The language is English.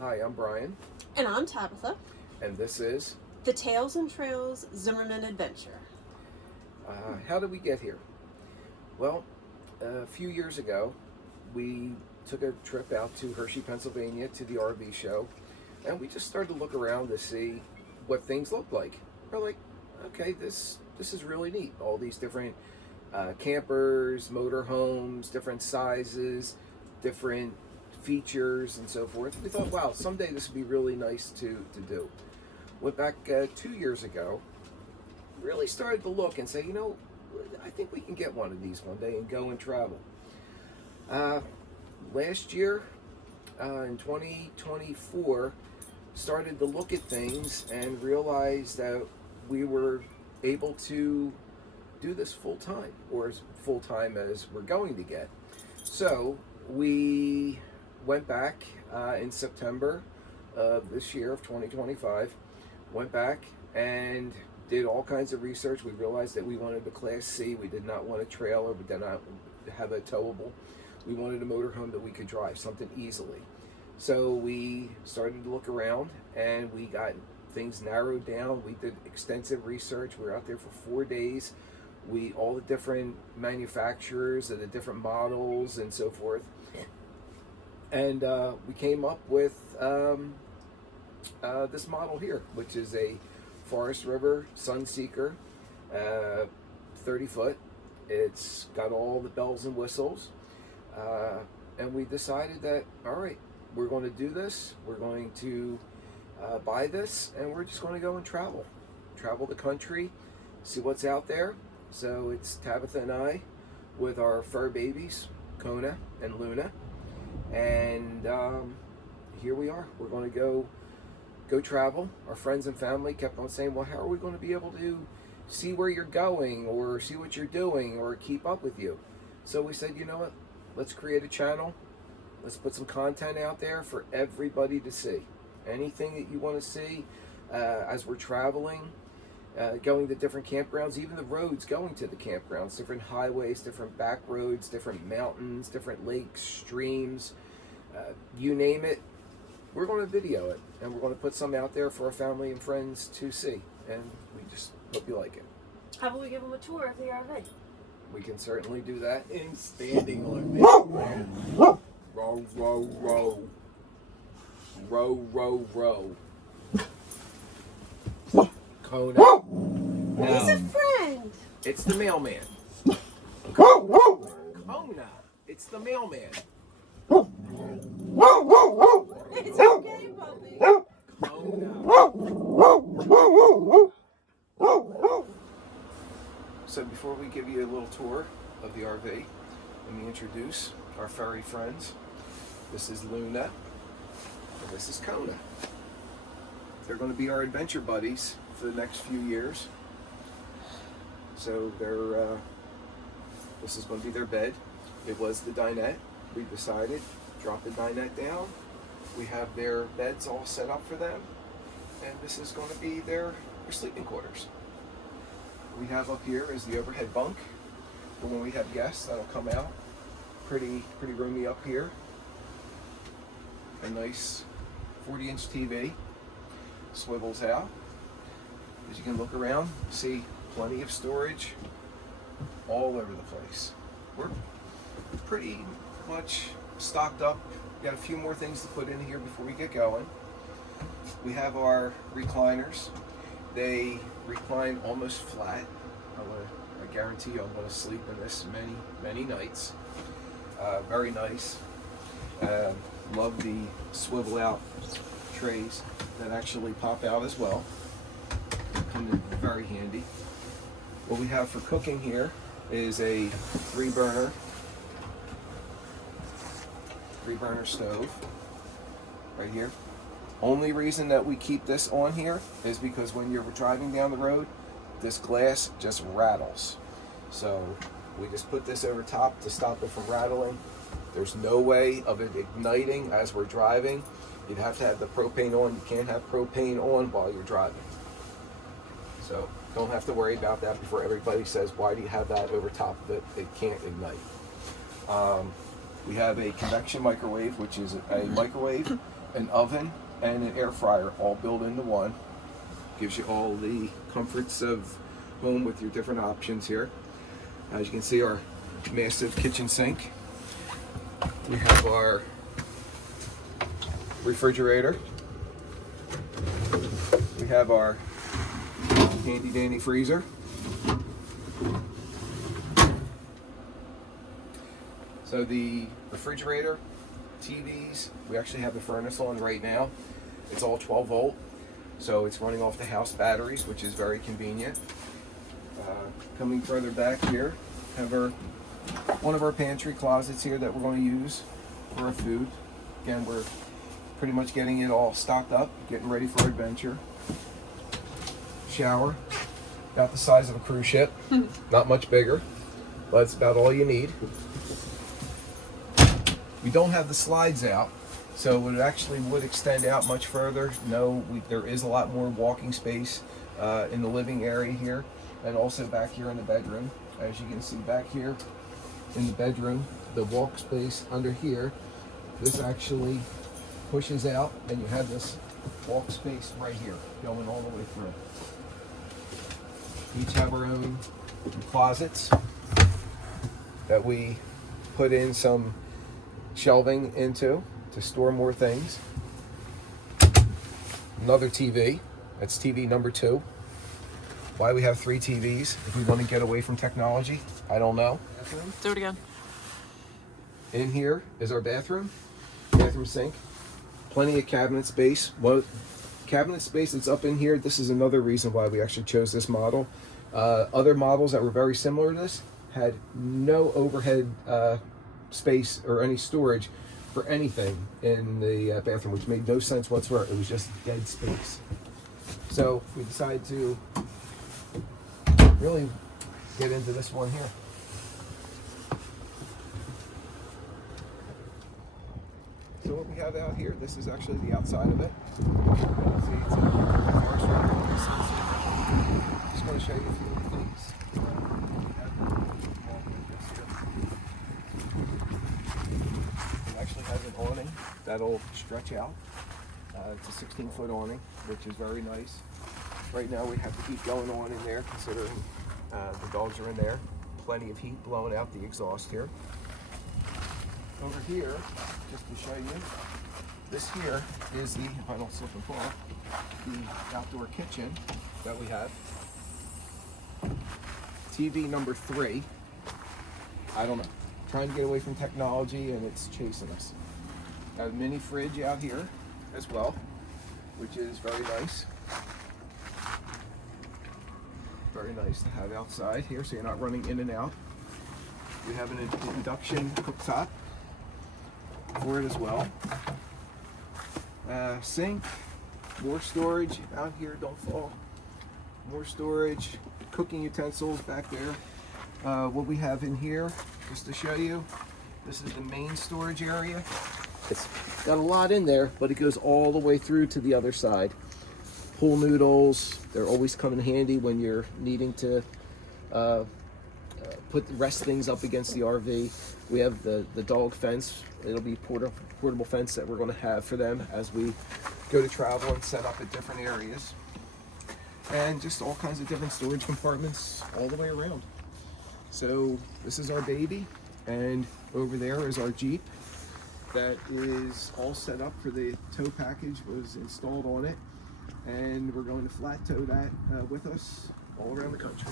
Hi, I'm Brian, And I'm Tabitha. and this is The Tales and Trails Zimmerman Adventure. How Did We Get Here? Well, a few years ago, we took a trip out to Hershey, Pennsylvania to the RV show, and we just started to look around to see what things looked like. We're like, okay, this is really neat. All these different campers, motorhomes, different sizes, different features, and so forth. We thought, wow, someday this would be really nice to do. Went back 2 years ago, really started to look and say, I think we can get one of these one day and go and travel. Last year, in 2024, started to look at things and realized that we were able to do this full time, or as full time as we're going to get. So we went back in September of this year of 2025, went back and did all kinds of research. We realized that we wanted a Class C. We did not want a trailer. We did not have a towable. We wanted a motorhome that we could drive, something easily. So we started to look around and we got things narrowed down. We did extensive research. We were out there for 4 days. All the different manufacturers and the different models and so forth. And we came up with this model here, which is a Forest River Sunseeker, 30 foot. It's got all the bells and whistles. And we decided that, all right, we're going to do this. We're going to buy this, and we're just going to go and travel the country, see what's out there. So it's Tabitha and I with our fur babies, Kona and Luna. And here we are. We're going to go travel. Our friends and family kept on saying, well, how are we going to be able to see where you're going or see what you're doing or keep up with you? So we said, you know what? Let's create a channel. Let's put some content out there for everybody to see. Anything that you want to see as we're traveling, going to different campgrounds, even the roads going to the campgrounds, different highways, different back roads, different mountains, different lakes, streams, you name it. We're going to video it, and we're going to put some out there for our family and friends to see. And we just hope you like it. How about we give them a tour of the RV? We can certainly do that in standing on this land. Row, row, row. Row, row, row. Kona. He's a friend. It's the mailman. Kona. It's the mailman. It's okay, puppy. So before we give you a little tour of the RV, let me introduce our furry friends. This is Luna, and this is Kona. They're going to be our adventure buddies for the next few years. So this is going to be their bed. It was the dinette. We decided, drop the dinette down. We have their beds all set up for them, and this is going to be their sleeping quarters. We have up here is the overhead bunk for when we have guests. That'll come out. Pretty roomy up here. A nice 40-inch TV swivels out. As you can look around, see plenty of storage all over the place. We're pretty much stocked up. Got a few more things to put in here before we get going. We have our recliners. They recline almost flat. I guarantee you I'm going to sleep in this many nights. Very nice. Love the swivel out trays that actually pop out as well. Come in very handy. What we have for cooking here is a three burner stove right here. Only reason that we keep this on here is because when you're driving down the road, this glass just rattles. So we just put this over top to stop it from rattling. There's no way of it igniting as we're driving. You'd have to have the propane on. You can't have propane on while you're driving. So don't have to worry about that before everybody says, why do you have that over top of it? It can't ignite. We have a convection microwave, which is a microwave an oven and an air fryer all built into one. Gives you all the comforts of home with your different options here. As you can see, our massive kitchen sink. We have our refrigerator. We have our handy dandy freezer. So the refrigerator, TVs, we actually have the furnace on right now. It's all 12 volt, so it's running off the house batteries, which is very convenient. Coming further back here, have one of our pantry closets here that we're going to use for our food. Again, we're pretty much getting it all stocked up, getting ready for adventure. Shower, about the size of a cruise ship, not much bigger, but it's about all you need. We don't have the slides out, so it actually would extend out much further. There is a lot more walking space in the living area here, and also back here in the bedroom. As you can see back here in the bedroom, the walk space under here, this actually pushes out, and you have this walk space right here going all the way through. Each have our own closets that we put in some shelving into to store more things. Another TV, that's TV number 2. Why we have 3 TVs? If we want to get away from technology, I don't know. Do it again. In here is our bathroom sink, plenty of cabinet space. Cabinet space that's up in here, this is another reason why we actually chose this model. Other models that were very similar to this had no overhead space or any storage for anything in the bathroom, which made no sense whatsoever. It was just dead space. So we decided to really get into this one here. So what we have out here, this is actually the outside of it. See, it's a forest river. Just want to show you a few of the things. It actually has an awning that'll stretch out. It's a 16-foot awning, which is very nice. Right now we have the heat going on in there, considering the dogs are in there. Plenty of heat blowing out the exhaust here. Over here, just to show you, this here is the, if I don't slip and fall, the outdoor kitchen that we have. TV number 3. I don't know. Trying to get away from technology and it's chasing us. Got a mini fridge out here as well, which is very nice. Very nice to have outside here so you're not running in and out. We have an induction cooktop for it as well. Sink, more storage out here, don't fall. More storage, cooking utensils back there. What we have in here, just to show you, this is the main storage area. It's got a lot in there, but it goes all the way through to the other side. Pool noodles, they're always come in handy when you're needing to rest things up against the RV. We have the dog fence. It'll be portable fence that we're going to have for them as we go to travel and set up at different areas. And just all kinds of different storage compartments all the way around. So this is our baby, and over there is our Jeep that is all set up for the tow package was installed on it, and we're going to flat tow that with us all around the country.